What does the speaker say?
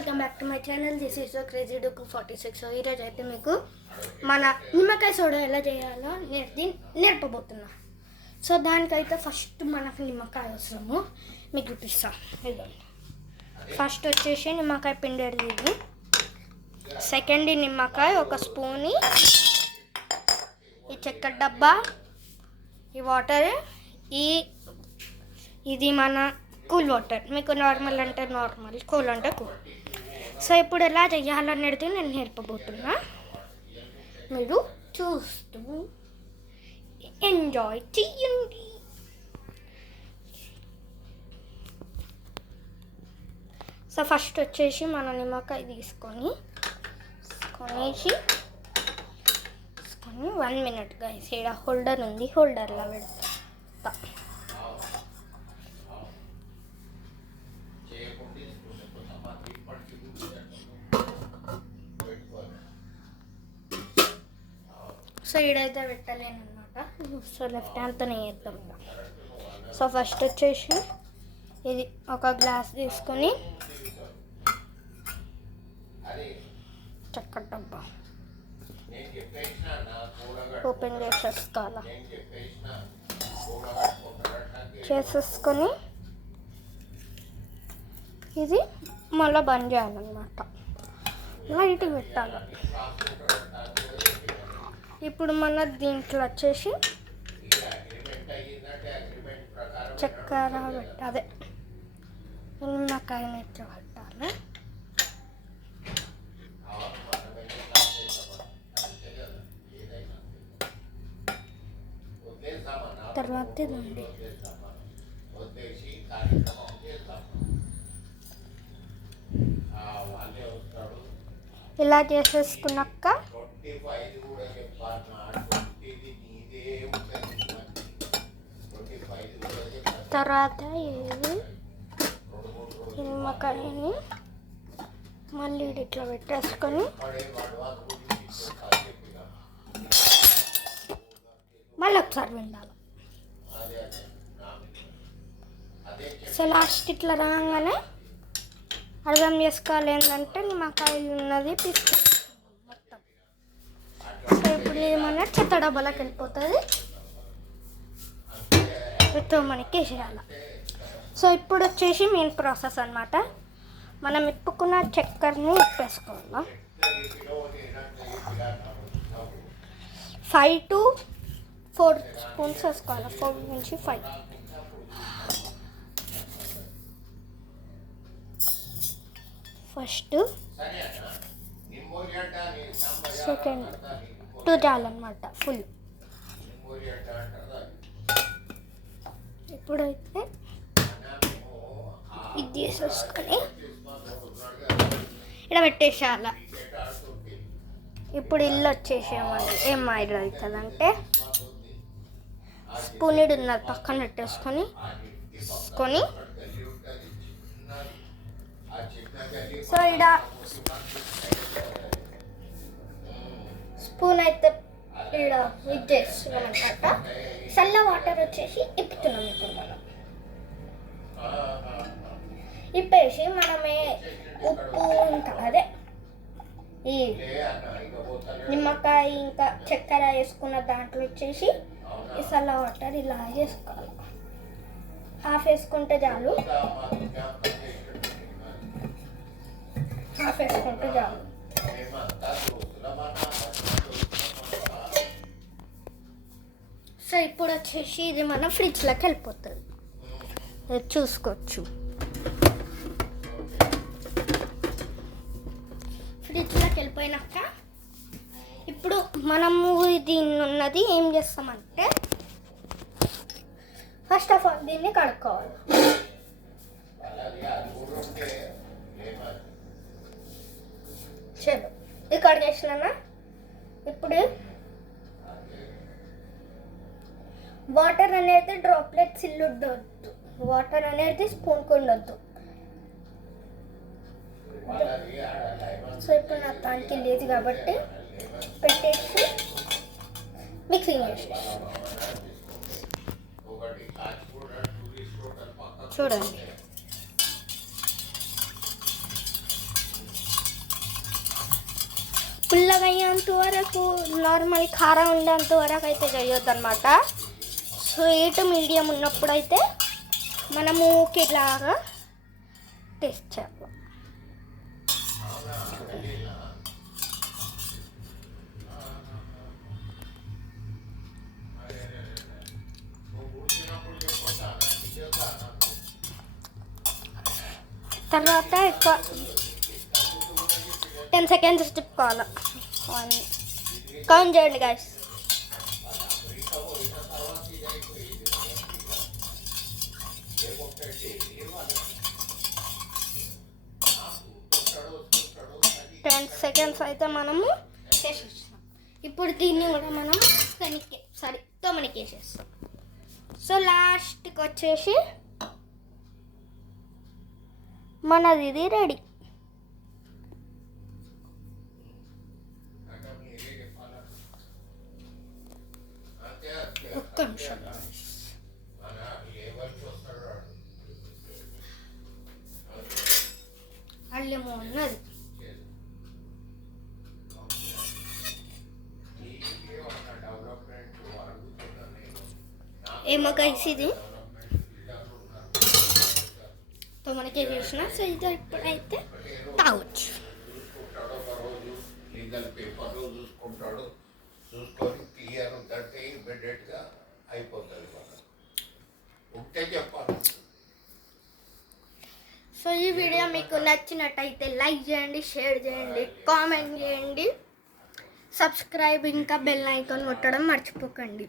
Welcome back to my channel. This is crazy డూకు 46. ఈరోజు అయితే మీకు మన నిమ్మకాయ సోడా ఎలా చేయాలో నేర్పబోతున్నా. సో దానికైతే ఫస్ట్ మనకు నిమ్మకాయ అవసరము, మీకు చూపిస్తాను. ఇదిగోండి, ఫస్ట్ వచ్చేసి నిమ్మకాయ పిండేది ఇది. సెకండ్ నిమ్మకాయ ఒక స్పూని, ఈ చక్కెర డబ్బా, ఈ వాటర్, ఇది మన కూల్ వాటర్. మీకు నార్మల్ అంటే నార్మల్, కూల్ అంటే కూల్. సో ఇప్పుడు ఎలా చేయాలనేది నేను నేర్పబోతున్నా. మీరు చూస్తూ ఎంజాయ్ చేయండి. సో ఫస్ట్ వచ్చేసి మన నిమ్మకాయ తీసుకొని 1 minute గైస్. ఇక్కడ హోల్డర్ ఉంది, హోల్డర్లో పెడతా. సో ఇడైతే పెట్టలేను అనమాట. సో లెఫ్ట్ హ్యాండ్తోనే చేద్దాం. సో ఫస్ట్ వచ్చేసి ఇది ఒక గ్లాస్ తీసుకొని చక్కెర డబ్బా ఓపెన్ చేసేసుకొని ఇది మళ్ళీ బంద్ చేయాలన్నమాట. లైట్ పెట్టాలి. ఇప్పుడు మన దీంట్లో వచ్చేసి చక్కెర అదే నిమ్మకాయని ఇట్లా పెట్టాలి. తర్వాత ఇదండి, ఇలా చేసేసుకున్నాక తర్వాత ఇది నిమ్మకాయని మళ్ళీ ఇట్లా పెట్టేసుకొని మళ్ళీ ఒకసారి వెళ్ళాలి. సో లాస్ట్ ఇట్లా రాగానే అర్థం చేసుకోవాలి ఏంటంటే నిమ్మకాయ ఉన్నది తీసుకుంటాం మొత్తం. సో ఇప్పుడు ఇది మన చెత్త డబ్బాలోకి వెళ్ళిపోతుంది. మనకి వేసేయాలి. సో ఇప్పుడు వచ్చేసి మెయిన్ ప్రాసెస్ అన్నమాట. మనం ఇప్పుకున్న చక్కెరని ఇప్పేసుకోవాలి. 5 to 4 స్పూన్స్ వేసుకోవాలి. 4 నుంచి 5. ఫస్ట్, సెకండ్ 2 చాలన్నమాట ఫుల్. ఇప్పుడైతే ఇది తీసేసుకొని ఇలా పెట్టేసేయాల. ఇప్పుడు ఇల్లు వచ్చేసేమండి. ఏం మైదా అవుతుందంటే స్పూన్ ఇడు ఉన్నది పక్కన పెట్టేసుకొని సో ఇక్కడ స్పూన్ అయితే ఇక్కడ ఇది చేస్తున్నాం అనమాట. చల్ల వాటర్ వచ్చేసి ఇప్పుతున్నాం. ఇప్పేసి మనమే ఉప్పు ఇంకా అదే ఈ నిమ్మకాయ ఇంకా చక్కెర వేసుకున్న దాంట్లో వచ్చేసి ఈ చల్ల వాటర్ ఇలా వేసుకోవాలి. హాఫ్ వేసుకుంటే చాలు, హాఫ్ వేసుకుంటే చాలు. సో ఇప్పుడు వచ్చేసి ఇది మన ఫ్రిడ్జ్లోకి వెళ్ళిపోతుంది. చూసుకోవచ్చు. ఫ్రిడ్జ్లోకి వెళ్ళిపోయినాక ఇప్పుడు మనము దీన్ని ఉన్నది ఏం చేస్తామంటే ఫస్ట్ ఆఫ్ ఆల్ దీన్ని కడుక్కోవాలి. చలో ఇది కడిగేసినా. ఇప్పుడు వాటర్ అనేది డ్రాప్లెట్స్ ఉండొద్దు. వాటర్ అనేది స్పూన్కి ఉండొద్దు. సో ఇప్పుడు నా దానికి లేదు కాబట్టి పెట్టేసి మిక్సింగ్ చేసేసి చూడండి. పుల్లగా అయ్యేంత వరకు, నార్మల్ కారం ఉండేంత వరకు అయితే చేయొద్దు అనమాట. స్వీట్ మీడియం ఉన్నప్పుడు అయితే మనము ఇలాగా టేస్ట్ చేయాలి. తర్వాత ఎక్కువ 10 seconds తిప్పుకోవాలి. కౌంట్ చేయండి గైస్. టెన్ సెకండ్స్ అయితే మనము చేసేస్తాం. ఇప్పుడు దీన్ని కూడా మనం తొమ్మిదికి వేసేస్తాం. సో లాస్ట్కి వచ్చేసి మనది ఇది రెడీ. ఒక్క నిమిషం. అల్లెమో ఉన్నది. ఏమో గైస్ ఇది మనకి చేసిన. సో ఇది ఇప్పుడైతే తాగొచ్చు. సో ఈ వీడియో మీకు నచ్చినట్టయితే లైక్ చేయండి, షేర్ చేయండి, కామెంట్ చేయండి, సబ్స్క్రైబ్ ఇంకా బెల్ ఐకాన్ కొట్టడం మర్చిపోకండి.